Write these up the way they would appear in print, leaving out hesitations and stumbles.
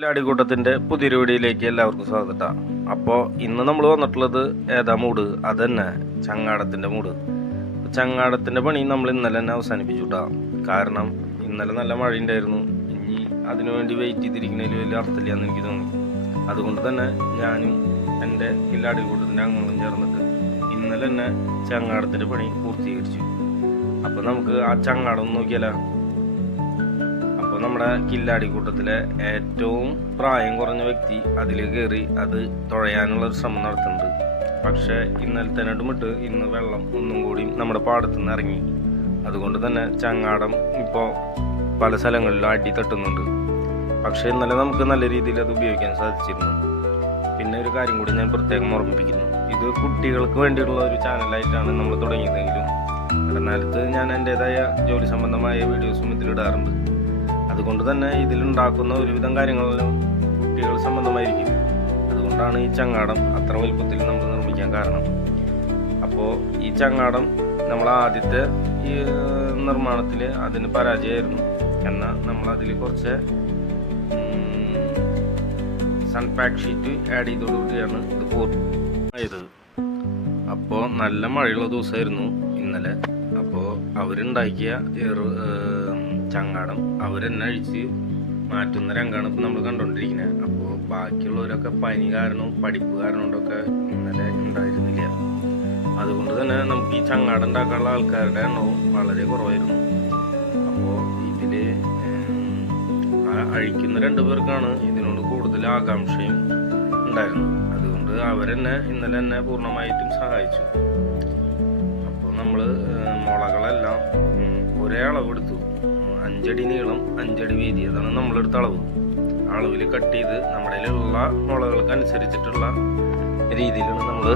ലാടിക്കൂട്ടത്തിൻ്റെ പുതിയൊരു വീഡിയോയിലേക്ക് എല്ലാവർക്കും സ്വാഗതം. അപ്പോൾ ഇന്ന് നമ്മൾ വന്നിട്ടുള്ളത് ഏതാ മൂട്? അതന്നെ ചങ്ങാടത്തിൻ്റെ മൂട്. ചങ്ങാടത്തിൻ്റെ പണി നമ്മൾ ഇന്നലെ തന്നെ അവസാനിപ്പിച്ചു കേട്ടോ. കാരണം ഇന്നലെ നല്ല മഴ ഉണ്ടായിരുന്നു. ഇനി അതിനുവേണ്ടി വെയിറ്റ് ചെയ്തിരിക്കുന്നതിൽ വലിയ അർത്ഥമില്ലാന്ന് എനിക്ക് തോന്നി. അതുകൊണ്ട് തന്നെ ഞാനും എൻ്റെ കില്ലാടിക്കൂട്ടത്തിൻ്റെ അംഗങ്ങളും ചേർന്നിട്ട് ഇന്നലെ തന്നെ ചങ്ങാടത്തിൻ്റെ പണി പൂർത്തീകരിച്ചു. അപ്പോൾ നമുക്ക് ആ ചങ്ങാടം നോക്കിയാലോ. നമ്മുടെ കില്ലാടിക്കൂട്ടത്തിലെ ഏറ്റവും പ്രായം കുറഞ്ഞ വ്യക്തി അതിൽ കയറി അത് തുഴയാനുള്ളൊരു ശ്രമം നടത്തുന്നുണ്ട്. പക്ഷേ ഇന്നലത്തേനോട് വിട്ട് ഇന്ന് വെള്ളം ഒന്നും കൂടി നമ്മുടെ പാടത്തു നിന്ന് ഇറങ്ങി. അതുകൊണ്ട് തന്നെ ചങ്ങാടം ഇപ്പോൾ പല സ്ഥലങ്ങളിലും അടി തട്ടുന്നുണ്ട്. പക്ഷേ ഇന്നലെ നമുക്ക് നല്ല രീതിയിൽ അത് ഉപയോഗിക്കാൻ സാധിച്ചിരുന്നു. പിന്നെ ഒരു കാര്യം കൂടി ഞാൻ പ്രത്യേകം ഓർമ്മിപ്പിക്കുന്നു. ഇത് കുട്ടികൾക്ക് വേണ്ടിയുള്ള ഒരു ചാനലായിട്ടാണ് നമ്മൾ തുടങ്ങിയതെങ്കിലും ഇടനാലത്ത് ഞാൻ എൻ്റേതായ ജോലി സംബന്ധമായ വീഡിയോസും ഇതിലിടാറുണ്ട്. അതുകൊണ്ട് തന്നെ ഇതിലുണ്ടാക്കുന്ന ഒരുവിധം കാര്യങ്ങളിലും കുട്ടികൾ സംബന്ധമായിരിക്കും. അതുകൊണ്ടാണ് ഈ ചങ്ങാടം അത്ര വലുപ്പത്തിൽ നമ്മൾ നിർമ്മിക്കാൻ കാരണം. അപ്പോൾ ഈ ചങ്ങാടം നമ്മൾ ആദ്യത്തെ ഈ നിർമ്മാണത്തിൽ അതിന് പരാജയമായിരുന്നു. എന്നാൽ നമ്മളതിൽ കുറച്ച് സൺപാക്ക് ഷീറ്റ് ആഡ് ചെയ്തോടുകൂടിയാണ് ഇത് പൂർണ്ണമായത്. അപ്പോൾ നല്ല മഴയുള്ള ദിവസമായിരുന്നു ഇന്നലെ. അപ്പോൾ അവരുണ്ടാക്കിയ ചങ്ങാടം അവരെന്നെ അഴിച്ച് മാറ്റുന്ന രംഗമാണ് ഇപ്പോൾ നമ്മൾ കണ്ടുകൊണ്ടിരിക്കുന്നത്. അപ്പോൾ ബാക്കിയുള്ളവരൊക്കെ പനി കാരണവും പഠിപ്പ് കാരണം കൊണ്ടൊക്കെ ഇന്നലെ ഉണ്ടായിരുന്നില്ല. അതുകൊണ്ട് തന്നെ നമുക്ക് ഈ ചങ്ങാടം ഉണ്ടാക്കാനുള്ള ആൾക്കാരുടെ എണ്ണവും വളരെ കുറവായിരുന്നു. അപ്പോൾ ഇതിൽ അഴിക്കുന്ന രണ്ടു പേർക്കാണ് ഇതിനോട് കൂടുതൽ ആകാംക്ഷയും ഉണ്ടായിരുന്നത്. അതുകൊണ്ട് അവരെന്നെ ഇന്നലെ തന്നെ പൂർണ്ണമായിട്ടും സഹായിച്ചു. അപ്പോൾ നമ്മൾ മുളകളെല്ലാം ഒരേ അളവെടുത്തു. 5 അടി നീളം 5 അടി വീതി, അതാണ് നമ്മളെടുത്ത അളവ്. അളവിൽ കട്ട് ചെയ്ത് നമ്മുടെ ഉള്ള മുളകൾക്ക് അനുസരിച്ചിട്ടുള്ള രീതിയിലാണ് നമ്മൾ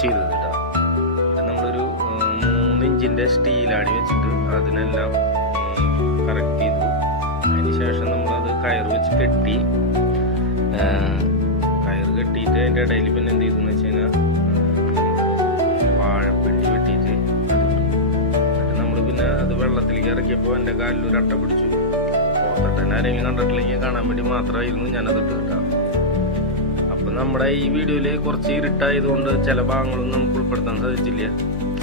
ചെയ്തത് കേട്ടോ. ഇത് നമ്മളൊരു 3 ഇഞ്ചിൻ്റെ സ്റ്റീലാണി വെച്ചിട്ട് അതിനെല്ലാം കറക്റ്റ് ചെയ്തു. അതിന് ശേഷം നമ്മളത് കയറ് വെച്ച് കെട്ടി. കയറ് കെട്ടിയിട്ട് അതിൻ്റെ ഇടയിൽ പിന്നെ എന്ത് ചെയ്തെന്ന് വെച്ച് കഴിഞ്ഞാൽ വാഴപ്പിണ്ടി വെട്ടിയിട്ട് പിന്നെ അത് വെള്ളത്തിലേക്ക് ഇറക്കിയപ്പോൾ എൻ്റെ കാലിൽ ഒരു അട്ട പിടിച്ചു. പോത്തട്ടനെ ആരെങ്കിലും കണ്ടിട്ടില്ലെങ്കിൽ കാണാൻ വേണ്ടി മാത്രമായിരുന്നു ഞാനത് ഇട്ട് കിട്ടാം. അപ്പം നമ്മുടെ ഈ വീഡിയോയിൽ കുറച്ച് ഇരുട്ടായതുകൊണ്ട് ചില ഭാഗങ്ങളൊന്നും നമുക്ക് ഉൾപ്പെടുത്താൻ സാധിച്ചില്ല.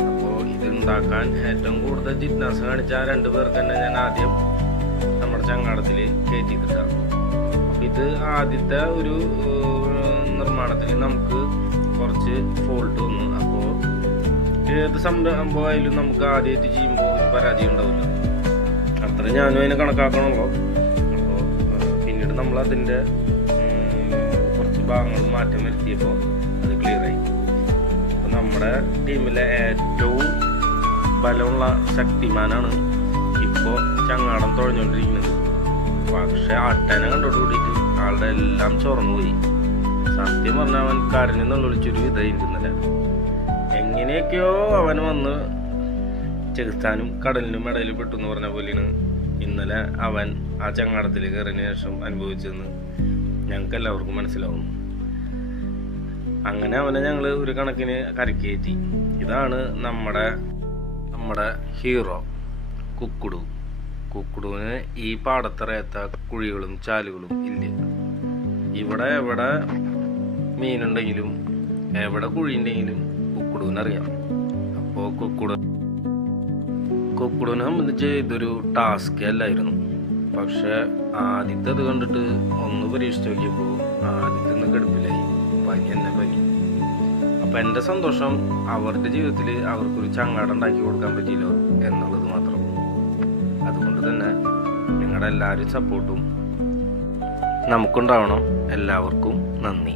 അപ്പോൾ ഇത് ഉണ്ടാക്കാൻ ഏറ്റവും കൂടുതൽ ജിജ്ഞാസ കാണിച്ച ആ 2 പേർക്ക് തന്നെ ഞാൻ ആദ്യം നമ്മുടെ ചങ്ങാടത്തിൽ കയറ്റിയിട്ടാം. അപ്പം ഇത് ആദ്യത്തെ ഒരു നിർമ്മാണത്തിൽ നമുക്ക് കുറച്ച് ഫോൾട്ട് വന്നു. അപ്പോൾ ഏത് സംഭവമായാലും നമുക്ക് ആദ്യമായിട്ട് ചെയ്യുമ്പോൾ ഒരു പരാജയം ഉണ്ടാവില്ല. അത്ര ഞാനും അതിനെ കണക്കാക്കണമല്ലോ. അപ്പോൾ പിന്നീട് നമ്മൾ അതിൻ്റെ കുറച്ച് ഭാഗങ്ങൾ മാറ്റം വരുത്തിയപ്പോൾ അത് ക്ലിയറായി. അപ്പോൾ നമ്മുടെ ടീമിലെ ഏറ്റവും ബലമുള്ള ശക്തിമാനാണ് ഇപ്പോൾ ചങ്ങാടം തുഴഞ്ഞുകൊണ്ടിരിക്കുന്നത്. പക്ഷെ അട്ടനെ കണ്ടോടുകൂടിയിട്ട് ആളുടെ എല്ലാം ചോർന്നു പോയി. സത്യം പറഞ്ഞാൽ അവൻ കരഞ്ഞെന്നുള്ള വിളിച്ചൊരു ഇതായിരുന്നില്ല. എങ്ങനെയൊക്കെയോ അവൻ വന്ന് ചെകുത്താനും കടലിനും ഇടയിൽ പെട്ടു എന്ന് പറഞ്ഞ പോലെയാണ് ഇന്നലെ അവൻ ആ ചങ്ങാടത്തിൽ കയറിയതിന് ശേഷം അനുഭവിച്ചതെന്ന് ഞങ്ങൾക്ക് എല്ലാവർക്കും മനസ്സിലാവുന്നു. അങ്ങനെ അവനെ ഞങ്ങൾ ഒരു കണക്കിന് കരക്കയറ്റി. ഇതാണ് നമ്മുടെ ഹീറോ കുക്കുടു. കുക്കുടുവിന് ഈ പാടത്തറയത്ത കുഴികളും ചാലുകളും ഇല്ല. ഇവിടെ എവിടെ മീനുണ്ടെങ്കിലും എവിടെ കുഴിയുണ്ടെങ്കിലും കുക്കുടുവിനറിയാം. അപ്പോൾ കുക്കുടുവിനെ സംബന്ധിച്ച് ഇതൊരു ടാസ്ക് അല്ലായിരുന്നു. പക്ഷെ ആദ്യത്തെ അത് കണ്ടിട്ട് ഒന്ന് പരീക്ഷിച്ച് നോക്കിയപ്പോൾ ആദ്യത്തെ കെടുപ്പിലായി. പനി തന്നെ പനി. അപ്പം എൻ്റെ സന്തോഷം അവരുടെ ജീവിതത്തിൽ അവർക്കൊരു ചങ്ങാടം ഉണ്ടാക്കി കൊടുക്കാൻ പറ്റിയല്ലോ എന്നുള്ളത് മാത്രം. അതുകൊണ്ട് തന്നെ നിങ്ങളുടെ എല്ലാവരും സപ്പോർട്ടും നമുക്കുണ്ടാവണം. എല്ലാവർക്കും നന്ദി.